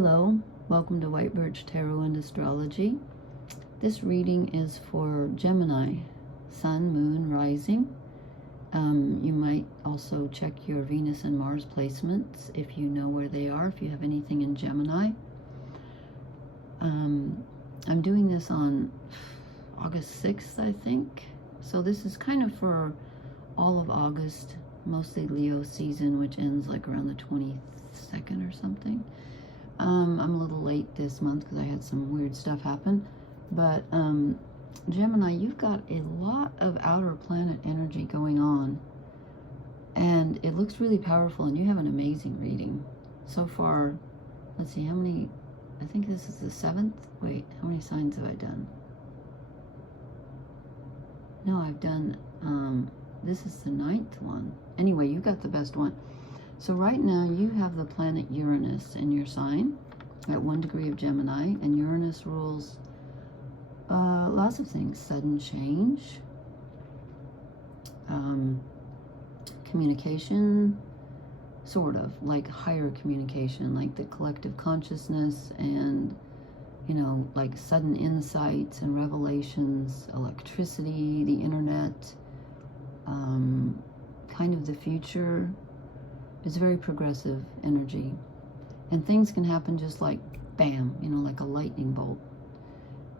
Hello, welcome to White Birch Tarot and Astrology. This reading is for Gemini, Sun, Moon, Rising. You might also check your Venus and Mars placements if you know where they are, if you have anything in Gemini. I'm doing this on August 6th, I think. So this is kind of for all of August, mostly Leo season, which ends like around the 22nd or something. I'm a little late this month because I had some weird stuff happen. But Gemini, you've got a lot of outer planet energy going on. And it looks really powerful, and you have an amazing reading. So far, let's see, how many, I think this is the 7th. Wait, how many signs have I done? No, I've done, this is the 9th one. Anyway, you got the best one. So right now you have the planet Uranus in your sign at 1 degree of Gemini, and Uranus rules lots of things: sudden change, communication, sort of like higher communication, like the collective consciousness, and like sudden insights and revelations, electricity, the internet, kind of the future. It's very progressive energy, and things can happen just like bam, like a lightning bolt.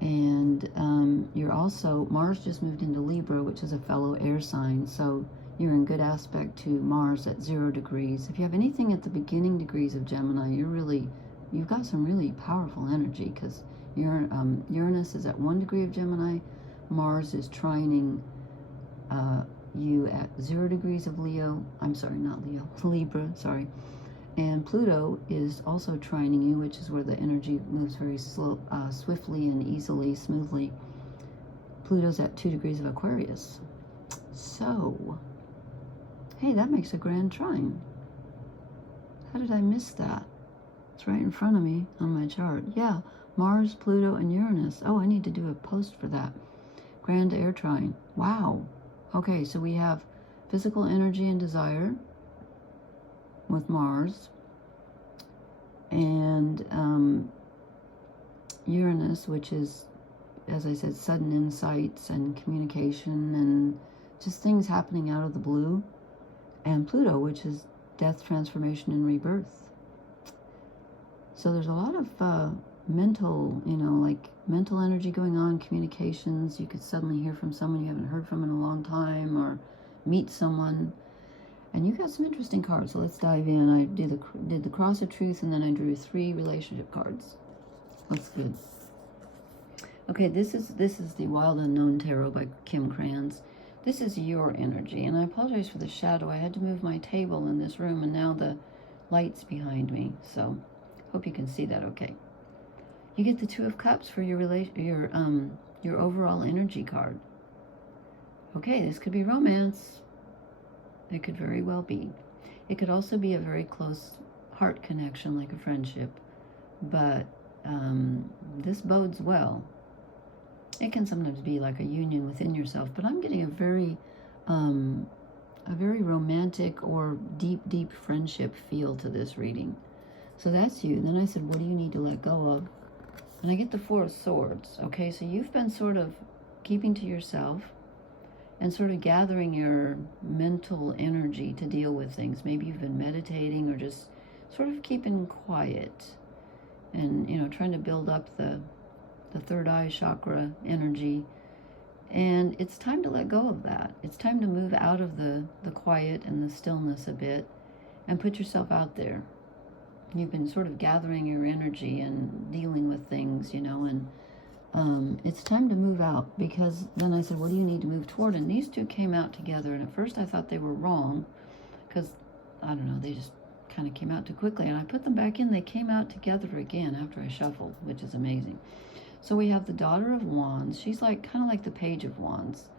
And you're also, Mars just moved into Libra, which is a fellow air sign, so you're in good aspect to Mars at 0 degrees. If you have anything at the beginning degrees of Gemini, you've got some really powerful energy, because Uranus is at 1 degree of Gemini, Mars is trining you at 0 degrees of Leo. I'm sorry, not Leo, Libra, sorry. And Pluto is also trining you, which is where the energy moves very slow, swiftly and easily, smoothly. Pluto's at 2 degrees of Aquarius. So, hey, that makes a grand trine. How did I miss that? It's right in front of me on my chart. Yeah, Mars, Pluto, and Uranus. Oh, I need to do a post for that. Grand air trine. Wow. Okay, so we have physical energy and desire with Mars, and Uranus, which is, as I said, sudden insights and communication and just things happening out of the blue, and Pluto, which is death, transformation, and rebirth. So there's a lot of mental, like mental energy going on, communications. You could suddenly hear from someone you haven't heard from in a long time, or meet someone. And you got some interesting cards, so let's dive in. I did the Cross of Truth, and then I drew 3 relationship cards. That's good. Okay, this is the Wild Unknown Tarot by Kim Kranz. This is your energy, and I apologize for the shadow. I had to move my table in this room, and now the light's behind me, so hope you can see that okay. You get the 2 of Cups for your overall energy card. Okay, this could be romance. It could very well be. It could also be a very close heart connection, like a friendship. But this bodes well. It can sometimes be like a union within yourself, but I'm getting a very romantic or deep friendship feel to this reading. So that's you. Then I said, what do you need to let go of? And I get the 4 of Swords. Okay, so you've been sort of keeping to yourself and sort of gathering your mental energy to deal with things. Maybe you've been meditating or just sort of keeping quiet and, trying to build up the third eye chakra energy. And it's time to let go of that. It's time to move out of the quiet and the stillness a bit and put yourself out there. You've been sort of gathering your energy and dealing with things, and it's time to move out, because then I said, what do you need to move toward? And these 2 came out together, and at first I thought they were wrong, because, I don't know, they just kind of came out too quickly, and I put them back in. They came out together again after I shuffled, which is amazing. So we have the Daughter of Wands. She's kind of like the Page of Wands,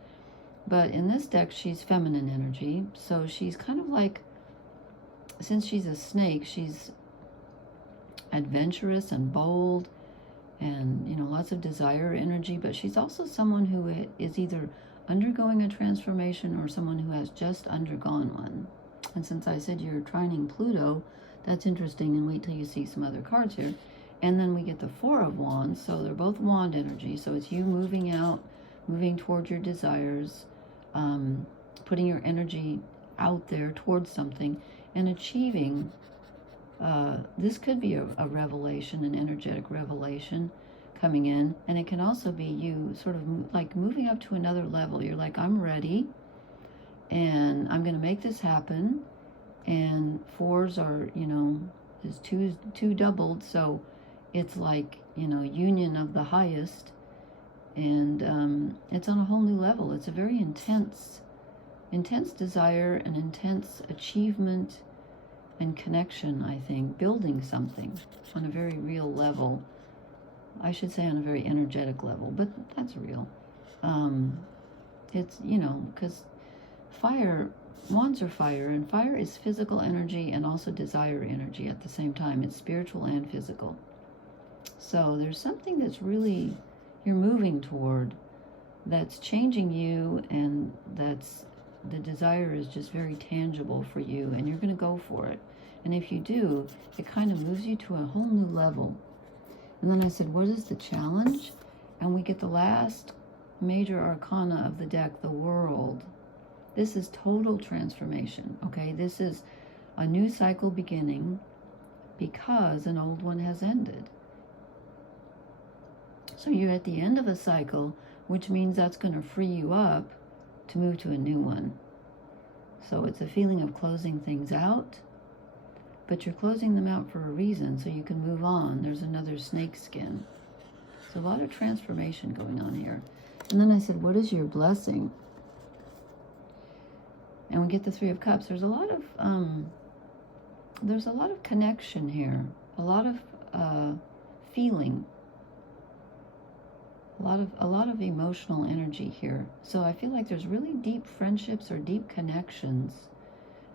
but in this deck she's feminine energy, so she's kind of like, since she's a snake, she's adventurous and bold, and lots of desire energy, but she's also someone who is either undergoing a transformation or someone who has just undergone one. And since I said you're trining Pluto, That's interesting, and wait till you see some other cards here. And then we get the Four of Wands, so they're both wand energy. So it's you moving out, moving toward your desires, putting your energy out there towards something and achieving. This could be a revelation, an energetic revelation coming in, and it can also be you sort of like moving up to another level. You're like, I'm ready, and I'm going to make this happen. And fours are, is two doubled, so it's like, union of the highest, and it's on a whole new level. It's a very intense desire, an intense achievement and connection, I think, building something on a very real level. I should say on a very energetic level, but that's real. It's, because wands are fire, and fire is physical energy and also desire energy at the same time. It's spiritual and physical. So there's something that's really you're moving toward, that's changing you, and that's the desire is just very tangible for you, and you're going to go for it. And if you do, it kind of moves you to a whole new level. And then I said, what is the challenge? And we get the last major arcana of the deck, the World. This is total transformation, okay? This is a new cycle beginning because an old one has ended. So you're at the end of a cycle, which means that's going to free you up to move to a new one. So it's a feeling of closing things out, but you're closing them out for a reason, so you can move on. There's another snake skin. So a lot of transformation going on here. And then I said, what is your blessing? And we get the Three of Cups. There's a lot of connection here, a lot of feeling, a lot of emotional energy here. So I feel like there's really deep friendships or deep connections.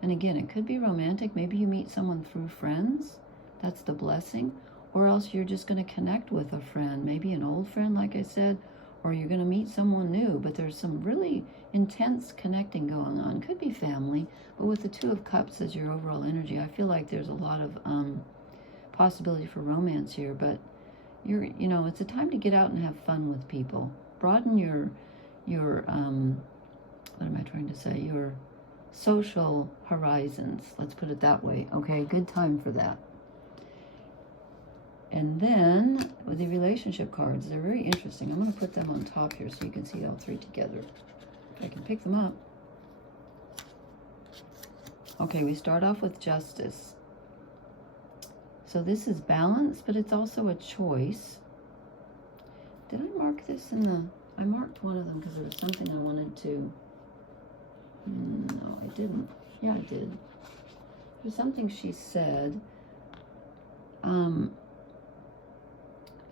And again, it could be romantic. Maybe you meet someone through friends. That's the blessing. Or else you're just going to connect with a friend, maybe an old friend, like I said, or you're going to meet someone new. But there's some really intense connecting going on. Could be family, but with the Two of Cups as your overall energy, I feel like there's a lot of possibility for romance here. But it's a time to get out and have fun with people. Broaden your what am I trying to say? Your social horizons. Let's put it that way. Okay, good time for that. And then with the relationship cards, they're very interesting. I'm going to put them on top here so you can see all three together. If I can pick them up. Okay, we start off with Justice. So this is balance, but it's also a choice. Did I mark this in the... I marked one of them because there was something I wanted to... No, I didn't. Yeah, I did. There's something she said.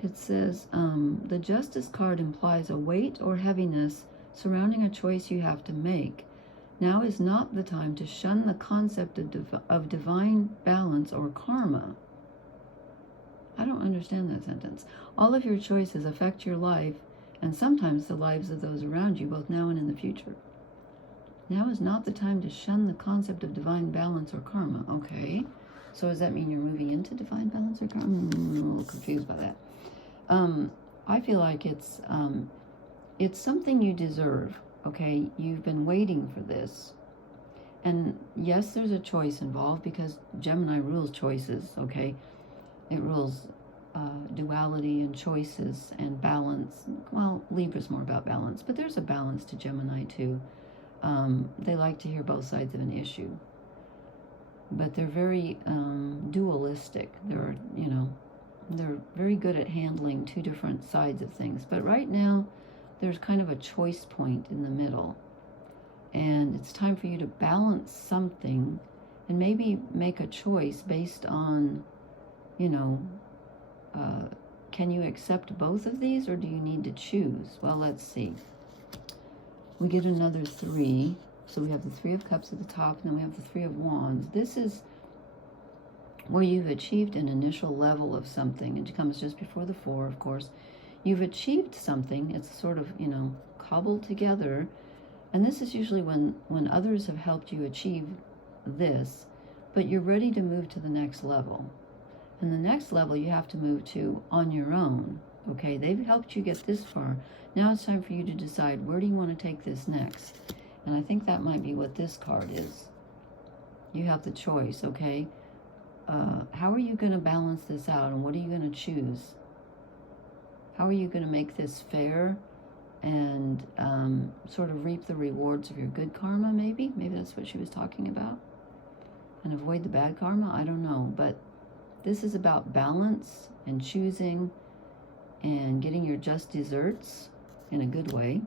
It says, the Justice card implies a weight or heaviness surrounding a choice you have to make. Now is not the time to shun the concept of divine balance or karma. I don't understand that sentence. All of your choices affect your life and sometimes the lives of those around you, both now and in the future. Now is not the time to shun the concept of divine balance or karma. Okay. So does that mean you're moving into divine balance or karma? I'm a little confused by that. I feel like it's something you deserve, okay? You've been waiting for this. And yes, there's a choice involved because Gemini rules choices, okay? It rules duality and choices and balance. Well, Libra's more about balance, but there's a balance to Gemini too. They like to hear both sides of an issue. But they're very dualistic. They're very good at handling two different sides of things. But right now, there's kind of a choice point in the middle. And it's time for you to balance something and maybe make a choice based on, can you accept both of these or do you need to choose? Well, let's see. We get another three. So we have the Three of Cups at the top, and then we have the Three of Wands. This is where you've achieved an initial level of something. It comes just before the Four, of course. You've achieved something. It's sort of, cobbled together. And this is usually when others have helped you achieve this. but you're ready to move to the next level. And the next level you have to move to on your own. Okay, they've helped you get this far. Now it's time for you to decide, where do you want to take this next? And I think that might be what this card is. You have the choice, okay? How are you going to balance this out, and what are you going to choose? How are you going to make this fair and sort of reap the rewards of your good karma, maybe? Maybe that's what she was talking about. And avoid the bad karma? I don't know. But this is about balance and choosing and getting your just desserts in a good way.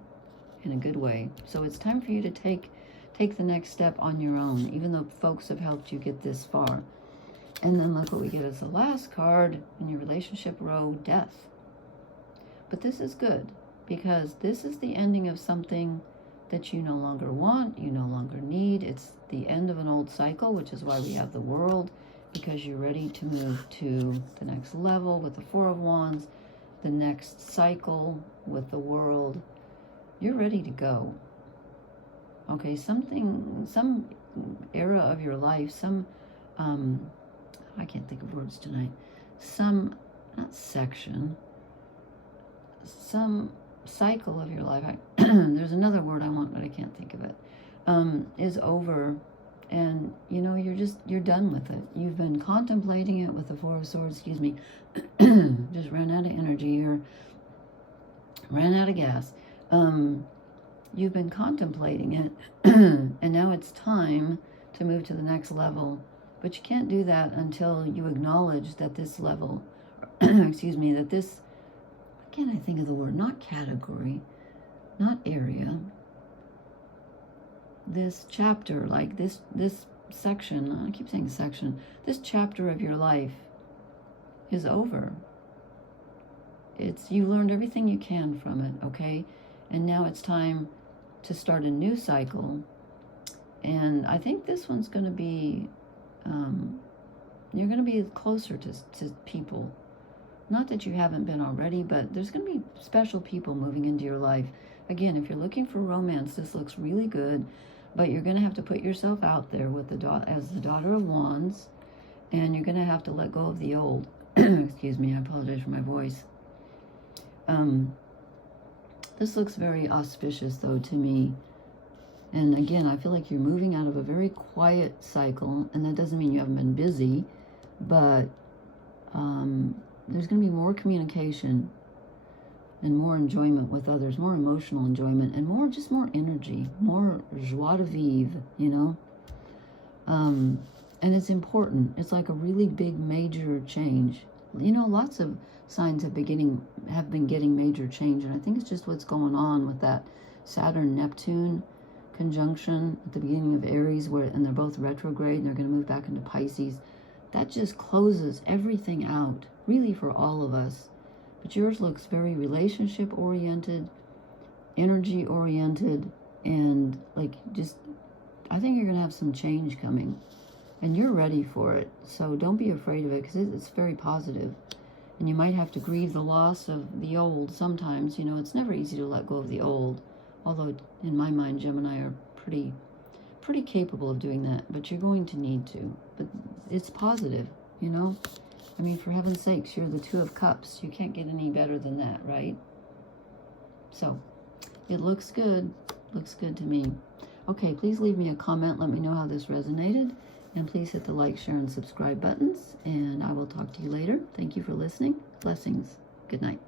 In a good way. So it's time for you to take the next step on your own, even though folks have helped you get this far. And then look what we get as the last card in your relationship row, death. But this is good, because this is the ending of something that you no longer want, you no longer need. It's the end of an old cycle, which is why we have the World, because you're ready to move to the next level with the Four of Wands, the next cycle with the World. You're ready to go. Okay, some era of your life, I can't think of words tonight, not section, some cycle of your life, there's another word I want, but I can't think of it, is over, and you know, you're done with it. You've been contemplating it with the Four of Swords, excuse me, just ran out of energy or ran out of gas. You've been contemplating it, and now it's time to move to the next level. But you can't do that until you acknowledge that this level, excuse me, that this, why can't I think of the word, not category, not area, this chapter, like this section, I keep saying section, this chapter of your life is over. You learned everything you can from it, okay? And now it's time to start a new cycle. And I think this one's going to be, you're going to be closer to people. Not that you haven't been already, but there's going to be special people moving into your life. Again, if you're looking for romance, this looks really good, but you're going to have to put yourself out there with as the Daughter of Wands, and you're going to have to let go of the old. Excuse me, I apologize for my voice. This looks very auspicious, though, to me. And again, I feel like you're moving out of a very quiet cycle, and that doesn't mean you haven't been busy, but there's going to be more communication and more enjoyment with others, more emotional enjoyment, and more energy, more joie de vivre, you know? And it's important. It's like a really big, major change. You know, lots of signs have been getting major change, and I think it's just what's going on with that Saturn-Neptune conjunction at the beginning of Aries, and they're both retrograde, and they're going to move back into Pisces. That just closes everything out, really, for all of us. But yours looks very relationship-oriented, energy-oriented, and I think you're going to have some change coming. And you're ready for it. So don't be afraid of it, because it's very positive. And you might have to grieve the loss of the old sometimes. You know, it's never easy to let go of the old. Although, in my mind, Gemini are pretty capable of doing that. But you're going to need to. But it's positive, you know? I mean, for heaven's sakes, you're the Two of Cups. You can't get any better than that, right? So, it looks good. Looks good to me. Okay, please leave me a comment. Let me know how this resonated. And please hit the like, share, and subscribe buttons. And I will talk to you later. Thank you for listening. Blessings. Good night.